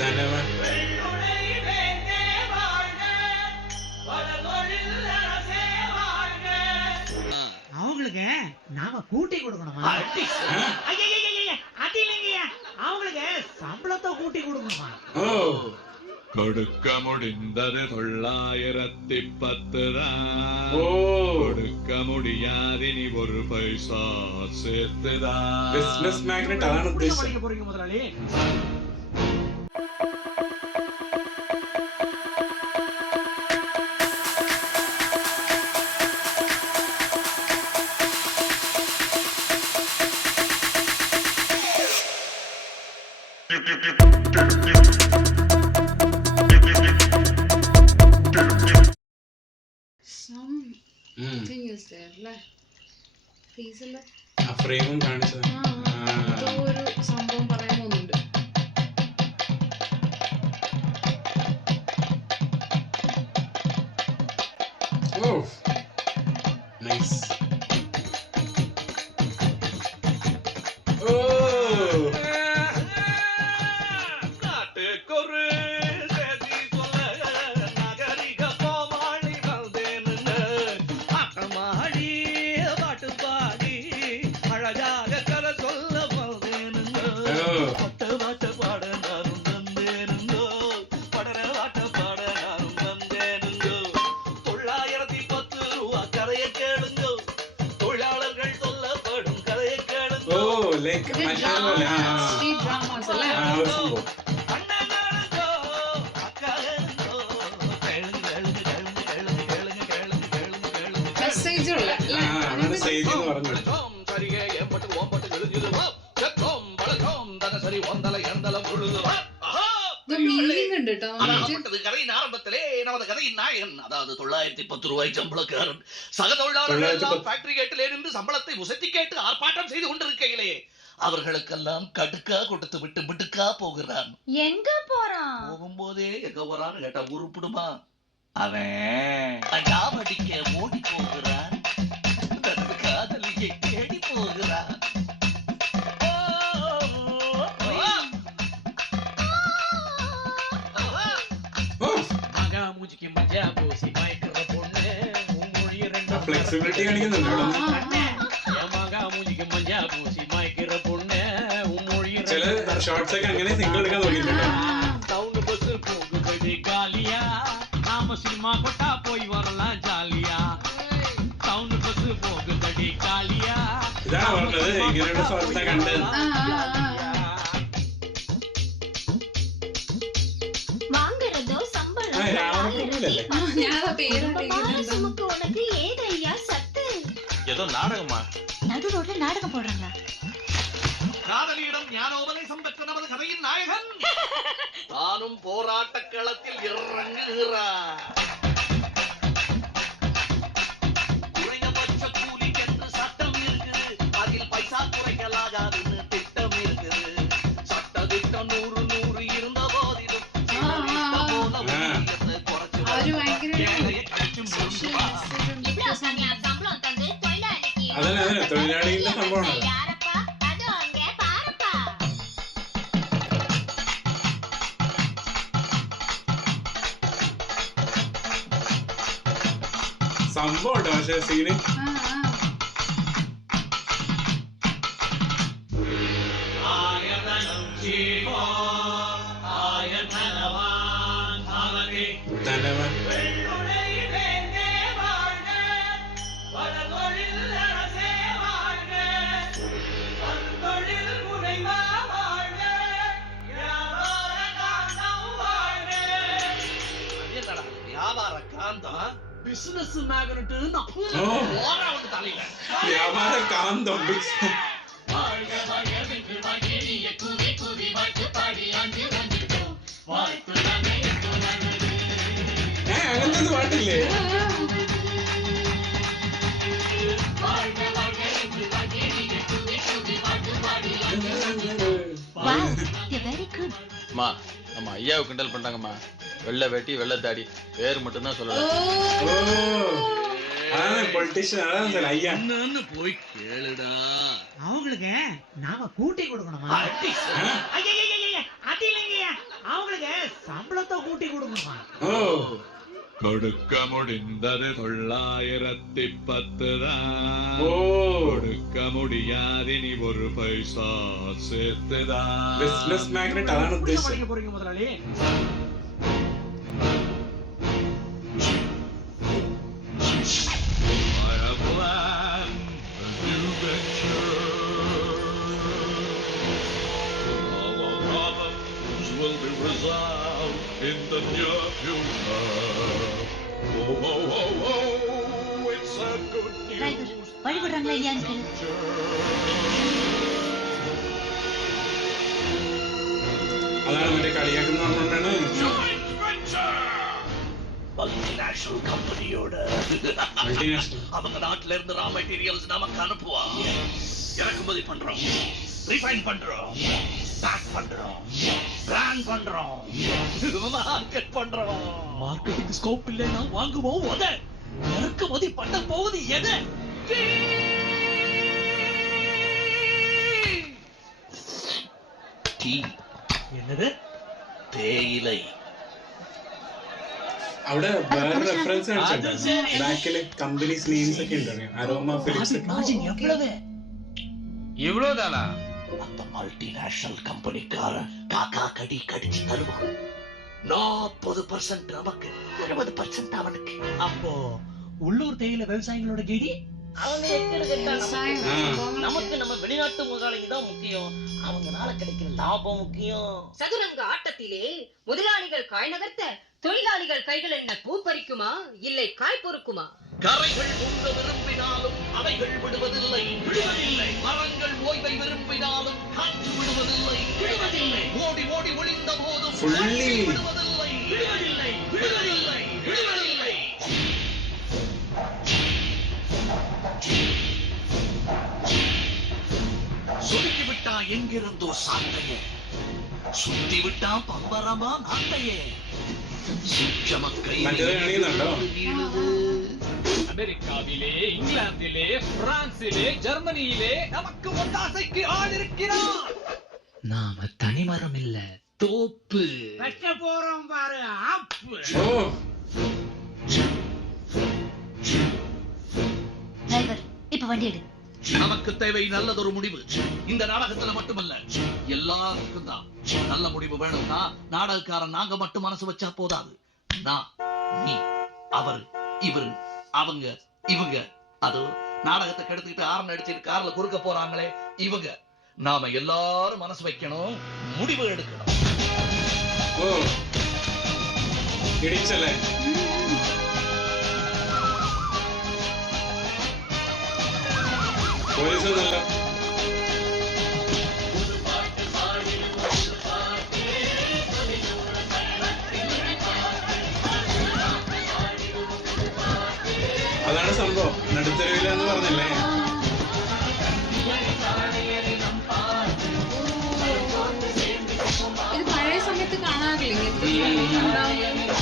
தனவன் அவங்களுக்கு நாம கூட்டி கொடுக்கணுமா? அது இல்லைங்கய்யா, அவங்களுக்கு சம்பளத்தை கூட்டி கொடுக்கணுமா? கொடுக்க முடிந்தது 910 தான். கொடுக்க முடியாது நீ ஒரு பைசா சேர்த்துதான். பிசினஸ் மேக்னெட் அதான் உத்தேசம். போறீங்க முதலாளி. Something is there, la. Freeze la. ആ ഫ്രെയിമും കാണിച്ചത്. ഒരു സംഭവം പറയാൻ പോകുന്നുണ്ട്. ഓ നൈസ്. ഓ Street dramas അല്ലേ? മെസ്സേജ് ഉള്ള மீனிங் ഉണ്ട് ട്ടോ. கதையின் ஆரம்பத்திலே நமது கதையின் நாயகன், அதாவது 910 ரூபாய் சம்பளக்காரன் சக தொழிலாளர்கள் ஃபேக்டரி கேட்டிலே இருந்து சம்பளத்தை உசத்தி கேட்டு ஆர்ப்பாட்டம் செய்து கொண்டிருக்கையிலே அவர்களுக்கெல்லாம் கடுக்கா கொடுத்து விட்டு மிடுக்கா போகிறான். எங்க போறான்? போகும்போதே எங்க போறான்னு கேட்டா உருப்பிடுமா? அவன் அடிக்க ஓடி போகிறான். தனது காதலியை தேடி போகிறான். மூஞ்சிக்கு மஞ்சா பூசி மயக்கிற பொண்ணு மொழி ரெண்டு ഫ്ലെക്സിബിലിറ്റി കാണിക്കുന്നുണ്ട്. மூஞ்சிக்கு மஞ்சா பூசி மயக்கிற பொண்ணு மொழி ചില ഷോർട്സ് ഒക്കെ അങ്ങനെ സിംഗിൾ എടുക്കാൻ നോക്കിയിട്ടുണ്ട്. டவுன் பஸ் போகுது காலியா, நாம சினிமா கொட்டா போய் வரலாம் ஜாலியா. டவுன் பஸ் போகுது காலியா. ഇതാണ് പറഞ്ഞത് ഇങ്ങനെയുള്ള ഷോർട്സ് കണ്ട് வாங்குறதோ சம்பளம். രാമക്കുട്ടിയിലല്ലേ? ഞാൻ പേരോട്ട് நமக்கு உனக்கு ஏதையா சத்து? ஏதோ நாடகமா? நடு ரோட்ல நாடகம் போடுறாங்களா? காதலியிடம் ஞானோபதேசம் பெற்ற நமது கதையின் நாயகன் தானும் போராட்ட களத்தில் இறங்குகிறார். குறைந்தபட்ச கூலிக்கென்று சட்டம் இருக்குது, அதில் பைசா குறைக்கலாகாதுன்னு திட்டம் இருக்குது. சட்ட திட்டம் 100 இருந்த போதிலும் சம்பளம் தந்து தொழிலாளிக்கு അതന്നെ തൊഴിലാളികളുടെ സംഭവമാണ്. யாரப்பா அது அங்க பாரப்பா. സംഭവം കേട്ടോ പക്ഷെ സീന് ധനവൻ வியாபார காந்தம் பிசினஸ் மேக்னெட் தலையில വ്യാപാര കാന്തം അങ്ങനത്തെ പാട്ടില്ലേ? Very good. அம்மா நம்ம ஐயாவை கிண்டல் பண்றாங்கம்மா. வெள்ளை வேட்டி வெள்ளை தாடி பேர் மட்டும் தான் சொல்லலாம். என்னன்னு போய் கேளுடா. அவங்களுக்கு நாம கூட்டி கொடுக்கணுமா? அடி. அது இல்லைங்கய்யா, அவங்களுக்கு கூட்டி கொடுங்கம்மா. ஓ கொடுக்க முடிந்தது 910 தான். ஓ கொடுக்க முடியாது நீ ஒரு பைசா சேர்த்துதான். பிசினஸ் மேக்னெட் அதான் புள்ள உத்தேசம். படிக்க போறீங்க முதலாளி. I have planned a new venture. All our problems will be resolved in the near future. Oh, oh, oh, oh, it's a good driver news. வழிபடுறாங்களா இல்லையான்னு கேளு. അതാണ് മറ്റേ കളിയാക്കുന്ന പറഞ്ഞുകൊണ്ടാണ് Joint venture! மல்டிநேஷனல் கம்பெனியோட മൾട്ടിനാഷണൽ. அவங்க நாட்டுல இருந்து ரா மெட்டீரியல்ஸ் நமக்கு அனுப்புவா. இறக்குமதி பண்றோம், ரிஃபைன் பண்றோம், பேக் பண்றோம், பிராண்ட் பண்றோம், மார்க்கெட் பண்றோம். மார்க்கெட்டிங் ஸ்கோப் இல்லைன்னா வாங்குவோம் உத. இறக்குமதி பண்ண போகுது எது? டீ. என்னது? தேயிலை. അവിടെ വേറെ റെഫറൻസ് അത് കാണിച്ചിട്ടുണ്ട്. ശരി. ബാക്കില് കമ്പനീസ് നെയിംസ് ഒക്കെ ഉണ്ട്. അരോമ ഫിലിപ്സ് ഒക്കെ. மார்ஜின் எவ்வளவு? இவ்வளவுதானா? அந்த மல்டிநேஷனல் கம்பெனிக்காரன் காக்கா கடி கடிச்சு தருவான். 40% நமக்கு, 20% அவனுக்கு. அப்போ உள்ளூர் தேயிலை விவசாயிகளோட கெடி அவங்க எக்கடு கட்டாங்க. விவசாயம் ஆ. சம்பவங்கள் நமக்கு நம்ம வெளிநாட்டு முதலாளிங்க தான் முக்கியம். அவங்கனால கிடைக்கிற லாபம் முக்கியம். சதுரங்க ஆட்டத்திலே முதலாளிகள் காய் நகர்த்த தொழிலாளிகள் கைகள் என்ன பூ பறிக்குமா இல்லை காய் பொறுக்குமா? கரைகள் உங்க விரும்பினாலும் அவைகள் விடுவதில்லை, விடுவதில்லை. மரங்கள் ஓய்வை விரும்பினாலும் காற்று விடுவதில்லை, விடுவதில்லை. ஓடி ஓடி ஒளிந்த போதும் Fully. விடுவதில்லை, விடுவதில்லை, விடுவதில்லை, விடுவதில்லை. சுருக்கி விட்டா எங்கிருந்தோ சாட்டையே, சுத்தி விட்டா பம்பரமா நாட்டையே. சூட்சம മറ്റേത് കാണിക്കുന്നുണ്ടോ? அமெரிக்காவிலே, இங்கிலாந்திலே, பிரான்சிலே, ஜெர்மனியிலே நமக்கு ஒத்தாசைக்கு ஆள் இருக்கிறார். நாம தனிமரம் இல்ல, தோப்பு. வெட்ட போறோம் பாரு ஆப்பு. ഓ டிரைவர் இப்ப வண்டி எடு. நமக்கு தேவை நல்லதொரு முடிவு. இந்த நாடகத்துல மட்டுமல்ல, எல்லாருக்கும் தான் நல்ல முடிவு வேணும்னா நாடகக்காரன் நாங்க மட்டும் மனசு வச்சா போதாது. நான், நீ, அவர், இவர், அவங்க, இவங்க. அது நாடகத்தை கெடுத்துக்கிட்டு ஆரன் அடிச்சுட்டு கார்ல குறுக்க போறாங்களே இவங்க. நாம எல்லாரும் மனசு வைக்கணும், முடிவு எடுக்கணும். ഓ ഇടിച്ചല്ലേ? പോലീസ് നല്ല അതാണ് സംഭവം. നടുത്തെരുവിലെന്ന് പറഞ്ഞല്ലേ? ഇത് പഴയ സമയത്ത് കാണാറില്ല ഇങ്ങനത്തെ ഉണ്ടാവുന്നത്.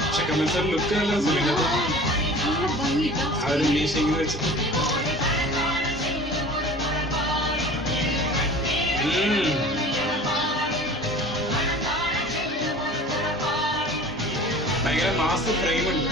പക്ഷെ കമൽസാർ ലുക്ക് നല്ല രസമില്ല. നല്ല ഭംഗിയിട്ടാ. ആ ഒരു മീശ ഇങ്ങനെ വെച്ചിട്ട് ഭയങ്കര മാസ് ഫ്രെയിം ഉണ്ട്.